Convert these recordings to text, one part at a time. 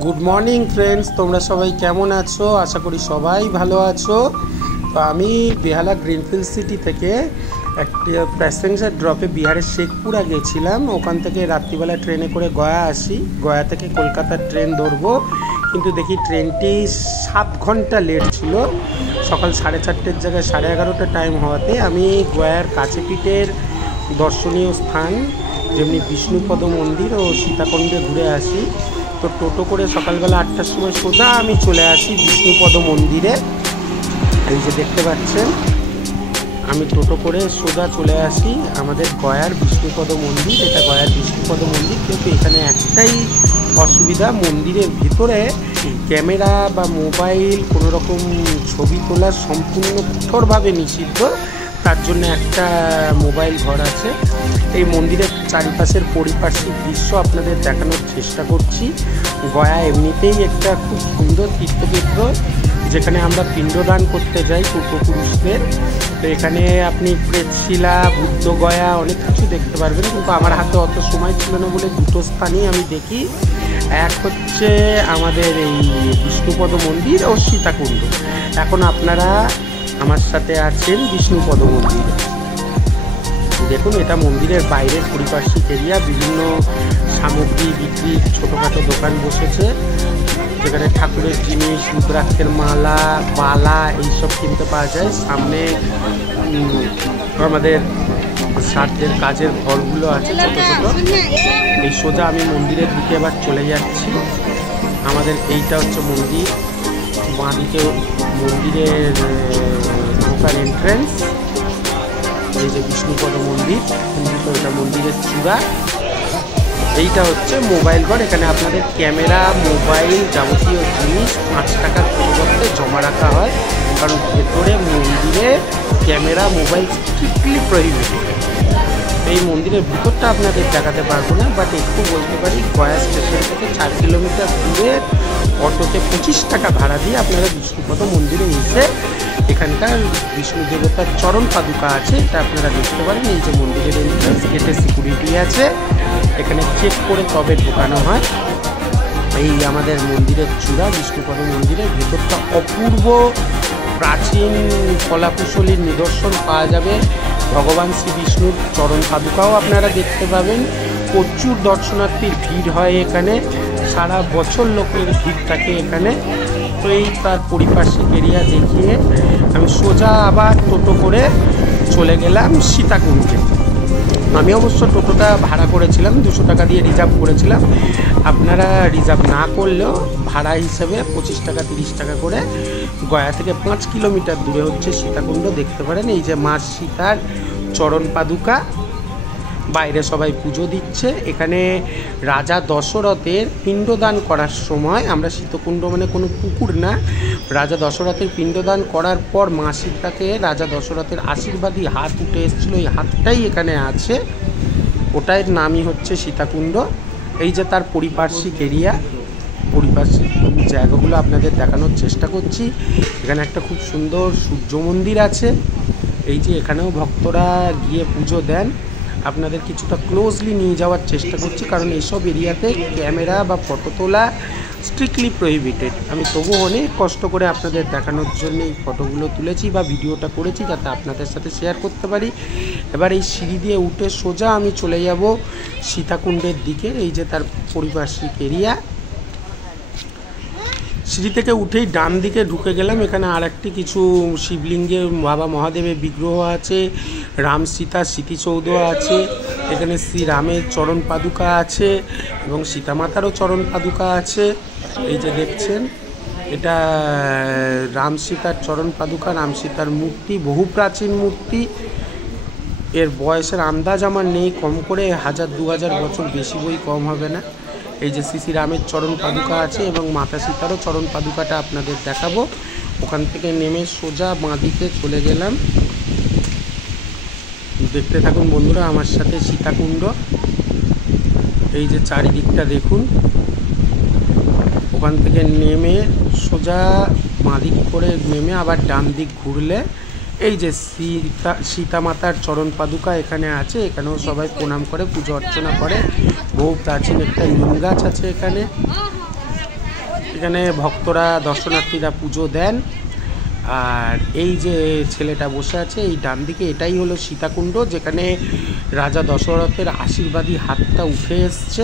Good morning friends, তোমরা সবাই কেমন আছো? আশা করি সবাই ভালো আছো। তো আমি বেহালা গ্রিনফিল্ড সিটি থেকে একটা প্যাসেঞ্জার ড্রপে বিহারের শেখপুরা গেছিলাম। ওখান থেকে রাত্রিবেলা ট্রেনে করে গয়া আসি। গয়া থেকে কলকাতার ট্রেন ধরবো, কিন্তু দেখি ট্রেনটি 7 ঘন্টা লেট ছিল। সকাল 4:30টার জায়গায় 11:30টা টাইম হওয়াতে আমি গয়ার কাছেপিঠের দর্শনীয় স্থান যেমনি বিষ্ণুপদ মন্দির ও সীতাকুণ্ডে ঘুরে আসি। তো টোটো করে সকালবেলা 8টার সময় সোজা আমি চলে আসি বিষ্ণুপদ মন্দিরে। এই যে দেখতে পাচ্ছেন, আমি টোটো করে সোজা চলে আসি আমাদের গয়ার বিষ্ণুপদ মন্দির। এটা গয়ার বিষ্ণুপদ মন্দির, কিন্তু এখানে একটাই অসুবিধা, মন্দিরের ভিতরে ক্যামেরা বা মোবাইল কোনো রকম ছবি তোলা সম্পূর্ণ কঠোরভাবে নিষিদ্ধ। তার জন্য একটা মোবাইল ঘর আছে। এই মন্দিরের চারিপাশের পারিপার্শ্বিক দৃশ্য আপনাদের দেখানোর চেষ্টা করছি। গয়া এমনিতেই একটা খুব সুন্দর তীর্থক্ষেত্র, যেখানে আমরা পিণ্ডদান করতে যাই পূর্বপুরুষদের। তো এখানে আপনি প্রেতশিলা, বুদ্ধগয়া অনেক কিছু দেখতে পারবেন, কিন্তু আমার হাতে অত সময় ছিল না বলে দুটো স্থানই আমি দেখি। এক হচ্ছে আমাদের এই বিষ্ণুপদ মন্দির ও সীতাকুণ্ড। এখন আপনারা আমার সাথে আছেন বিষ্ণুপদ মন্দিরে। দেখুন, এটা মন্দিরের বাইরের পারিপার্শ্বিক এরিয়া। বিভিন্ন সামগ্রী বিক্রি ছোটোখাটো দোকান বসেছে, যেখানে ঠাকুরের জিনিস, রুদ্রাক্ষের মালা, বালা এইসব কিনতে পাওয়া যায়। সামনে আমাদের শ্রাদ্ধের কাজের ঘরগুলো আছে ছোটো ছোটো। এই সোজা আমি মন্দিরের দিকে এবার চলে যাচ্ছি। আমাদের এইটা হচ্ছে মন্দির, বাঁদিকে মন্দিরের ঢোকার এন্ট্রেন্স। এই যে বিষ্ণুপদ মন্দির, এটা মন্দিরের চূড়া। এইটা হচ্ছে মোবাইল ঘর। এখানে আপনাদের ক্যামেরা, মোবাইল, যাবতীয় জিনিস 5 টাকার পরিবর্তে জমা রাখা হয়, কারণ ভেতরে মন্দিরে ক্যামেরা, মোবাইল স্ট্রিক্টলি প্রহিবিটেড। এই মন্দিরের ভিতরটা আপনাদের দেখাতে পারবো না, বাট একটু বলতে পারি, গয়া স্টেশন থেকে 4 কিলোমিটার দূরে অটোতে 25 টাকা ভাড়া দিয়ে আপনারা বিষ্ণুপদ মন্দিরে এসে এখানকার বিষ্ণু দেবতার চরণ পাদুকা আছে, এটা আপনারা দেখতে পারেন। এই যে মন্দিরের এন্ট্রান্স গেটে সিকিউরিটি আছে, এখানে চেক করে তবে ঢোকানো হয়। এই আমাদের মন্দিরের চূড়া, বিষ্ণুপদ মন্দিরের ভেতরটা অপূর্ব প্রাচীন কলাকুশলীর নিদর্শন পাওয়া যাবে। ভগবান শ্রী বিষ্ণুর চরণ পাদুকাও আপনারা দেখতে পাবেন। প্রচুর দর্শনার্থীর ভিড় হয় এখানে, সারা বছর লোকের ভিড় থাকে এখানে। তো এই তার পারিপার্শ্বিক এরিয়া দেখিয়ে আমি সোজা আবার টোটো করে চলে গেলাম সীতাকুণ্ডে। আমি অবশ্য টোটোটা ভাড়া করেছিলাম, 200 টাকা দিয়ে রিজার্ভ করেছিলাম। আপনারা রিজার্ভ না করলেও ভাড়া হিসেবে 25 টাকা 30 টাকা করে গয়া থেকে 5 কিলোমিটার দূরে হচ্ছে সীতাকুণ্ড, দেখতে পারেন। এই যে মা সীতার চরণ পাদুকা, বাইরে সবাই পুজো দিচ্ছে। এখানে রাজা দশরথের পিণ্ডদান করার সময়, আমরা সীতাকুণ্ড মানে কোনো পুকুর না, রাজা দশরথের পিণ্ডদান করার পর মা সীতাকে রাজা দশরথের আশীর্বাদী হাত উঠে এসেছিলো, এই হাতটাই এখানে আছে, ওটার নামই হচ্ছে সীতাকুণ্ড। এই যে তার পারিপার্শ্বিক এরিয়া, পারিপার্শ্বিক জায়গাগুলো আপনাদের দেখানোর চেষ্টা করছি। এখানে একটা খুব সুন্দর সূর্য মন্দির আছে। এই যে এখানেও ভক্তরা গিয়ে পুজো দেন। আপনাদের কিছুটা ক্লোজলি নিয়ে যাওয়ার চেষ্টা করছি, কারণ এইসব এরিয়াতে ক্যামেরা বা ফটো তোলা স্ট্রিক্টলি প্রহিবিটেড। আমি তবু অনেক কষ্ট করে আপনাদের দেখানোর জন্য এই ফটোগুলো তুলেছি বা ভিডিওটা করেছি, যাতে আপনাদের সাথে শেয়ার করতে পারি। এবার এই সিঁড়ি দিয়ে উঠে সোজা আমি চলে যাব সীতাকুণ্ডের দিকে। এই যে তার পারিপার্শ্বিক এরিয়া। সিঁড়ি থেকে উঠেই ডান দিকে ঢুকে গেলাম। এখানে আর একটি কিছু শিবলিঙ্গের বাবা মহাদেবের বিগ্রহ আছে, রাম সীতা স্মৃতিসৌধ আছে, এখানে শ্রীরামের চরণ পাদুকা আছে এবং সীতামাতারও চরণ পাদুকা আছে। এই যে দেখছেন, এটা রাম সীতার চরণ পাদুকা, রাম সীতার মূর্তি, বহু প্রাচীন মূর্তি। এর বয়সের আন্দাজ আমার নেই, কম করে 1000-2000 বছর, বেশি বই কম হবে না। এই যে শ্রী রামের চরণ পাদুকা আছে এবং মাতা সীতারও চরণ পাদুকাটা আপনাদের দেখাবো। ওখান থেকে নেমে সোজা বাঁদিকে চলে গেলাম। দেখতে থাকুন বন্ধুরা আমার সাথে সীতাকুণ্ড। এই যে চারিদিকটা দেখুন, ওখান থেকে নেমে সোজা বাঁদিক করে নেমে আবার ডান দিক ঘুরলে এই যে সীতা মাতার চরণ পাদুকা এখানে আছে। এখানেও সবাই প্রণাম করে, পুজো অর্চনা করে। বহু প্রাচীন একটা নিম গাছ আছে এখানে। এখানে ভক্তরা দর্শনার্থীরা পুজো দেন। আর এই যে ছেলেটা বসে আছে এই ডান দিকে, এটাই হলো সীতাকুণ্ড, যেখানে রাজা দশরথের আশীর্বাদী হাতটা উঠে এসছে।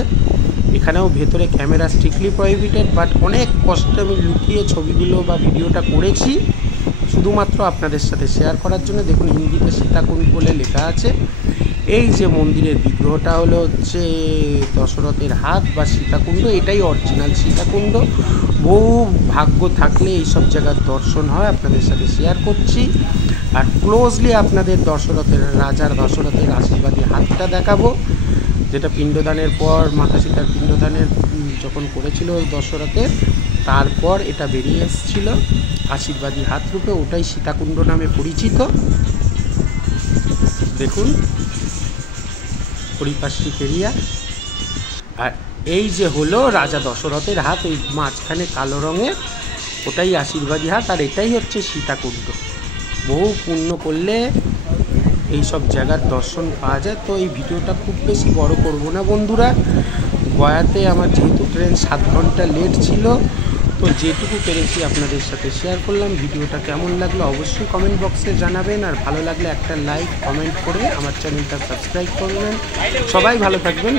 এখানেও ভেতরে ক্যামেরা স্ট্রিক্টলি প্রহিবিটেড, বাট অনেক কষ্টে আমি লুকিয়ে ছবিগুলো বা ভিডিওটা করেছি শুধুমাত্র আপনাদের সাথে শেয়ার করার জন্য। দেখুন হিন্দিতে সীতাকুণ্ড বলে লেখা আছে। এই যে মন্দিরের বিগ্রহটা হলো হচ্ছে দশরথের হাত বা সীতাকুণ্ড, এটাই অরিজিনাল সীতাকুণ্ড। বহু ভাগ্য থাকলে এইসব জায়গার দর্শন হয়, আপনাদের সাথে শেয়ার করছি। আর ক্লোজলি আপনাদের রাজার দশরথের আশীর্বাদী হাতটা দেখাবো, যেটা পিণ্ডদানের পর মাতা সীতার পিণ্ডদানের যখন করেছিল দশরথের, তারপর এটা বেরিয়ে এসেছিল আশীর্বাদী হাত রূপে, ওটাই সীতাকুণ্ড নামে পরিচিত। দেখুন পারিপার্শ্বিক এরিয়া। আর এই যে হলো রাজা দশরথের হাত, এই মাঝখানে কালো রঙের, ওটাই আশীর্বাদী হাত। আর এটাই হচ্ছে সীতাকুণ্ড। বহু পুণ্য করলে এই সব জায়গার দর্শন পাওয়া যায়। তো এই ভিডিওটা খুব বেশি বড় করব না বন্ধুরা। গয়াতে আমার যেহেতু ট্রেন 7 ঘন্টা লেট ছিল, তো যেটুকু পেরেছি আপনাদের সাথে শেয়ার করলাম। ভিডিওটা কেমন লাগলো অবশ্যই কমেন্ট বক্সে জানাবেন। আর ভালো লাগলে একটা লাইক কমেন্ট করে আমার চ্যানেলটা সাবস্ক্রাইব করবেন। সবাই ভালো থাকবেন।